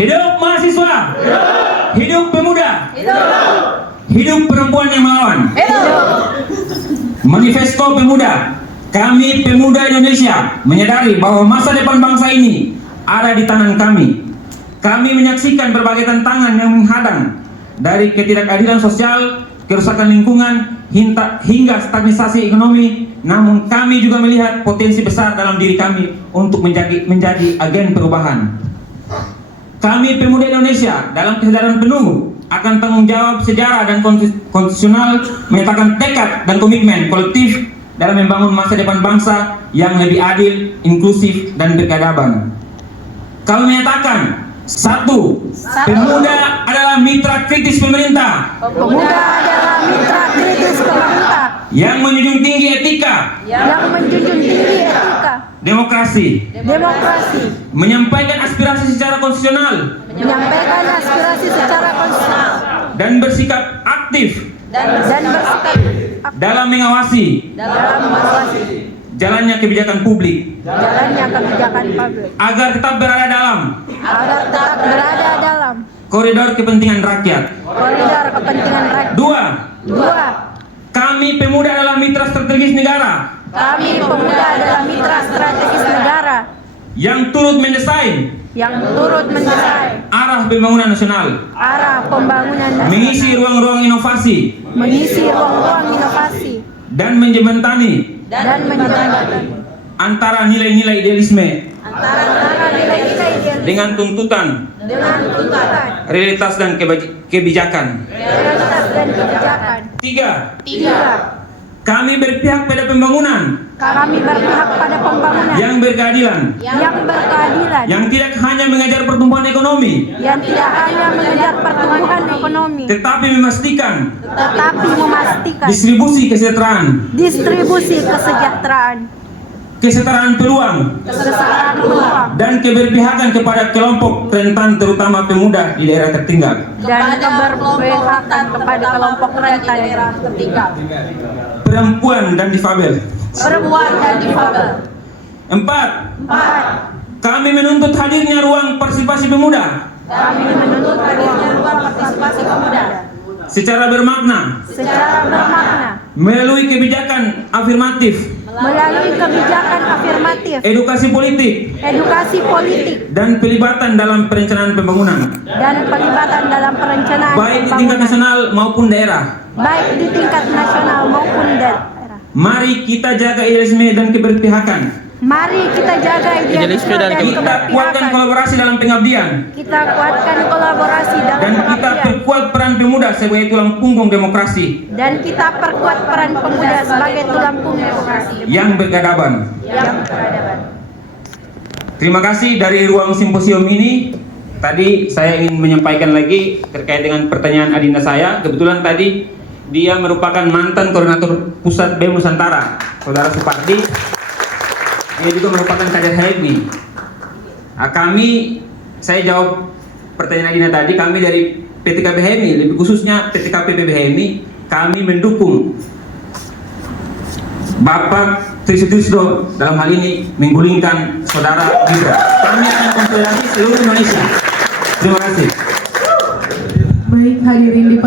Hidup mahasiswa. Hidup pemuda. Hidup perempuan yang melawan. Manifesto Pemuda. Kami pemuda Indonesia menyadari bahwa masa depan bangsa ini ada di tangan kami. Kami menyaksikan berbagai tantangan yang menghadang, dari ketidakadilan sosial, kerusakan lingkungan, hingga stagnisasi ekonomi. Namun kami juga melihat potensi besar dalam diri kami untuk menjadi agen perubahan. Kami pemuda Indonesia dalam kesadaran penuh akan tanggung jawab sejarah dan konstitusional, menyatakan tekad dan komitmen kolektif dalam membangun masa depan bangsa yang lebih adil, inklusif, dan berkeadaban. Kami menyatakan, 1. Pemuda adalah mitra kritis pemerintah. Pemuda adalah mitra kritis pemerintah Yang menjunjung tinggi etika. Demokrasi. Menyampaikan aspirasi secara konstitusional. Dan bersikap aktif dalam mengawasi jalannya kebijakan publik. Agar tetap berada dalam koridor kepentingan rakyat. 2. Kami pemuda adalah mitra strategis negara. Yang turut mendesain arah pembangunan nasional. Mengisi ruang-ruang inovasi. Dan menjembatani antara nilai-nilai idealisme dengan tuntutan realitas dan kebijakan. 3. Kami berpihak pada pembangunan yang berkeadilan, yang tidak hanya mengejar pertumbuhan ekonomi, tetapi memastikan distribusi kesejahteraan, kesetaraan peluang, dan keberpihakan kepada kelompok rentan, terutama pemuda di daerah tertinggal. Perempuan dan difabel. 4. Kami menuntut hadirnya ruang partisipasi pemuda secara bermakna melalui kebijakan afirmatif, edukasi politik, dan pelibatan dalam perencanaan pembangunan, baik di tingkat nasional maupun daerah. Mari kita jaga idealisme dan keberpihakan. Kita kuatkan kolaborasi dalam pengabdian. Dan kita perkuat peran pemuda sebagai tulang punggung demokrasi. Yang berkeadaban. Terima kasih dari ruang simposium ini. Tadi saya ingin menyampaikan lagi terkait dengan pertanyaan adinda saya. Kebetulan tadi dia merupakan mantan koordinator pusat BEM Nusantara, Saudara Supardi. Ini juga merupakan kader HMI. Saya jawab pertanyaan adinda tadi. Kami dari PTKB HMI, lebih khususnya PTKP PBHMI, kami mendukung Bapak Trisutrisno dalam hal ini menggulingkan Saudara Gibran. Kami akan konsolidasi seluruh Indonesia. Terima kasih. Baik, hadirin di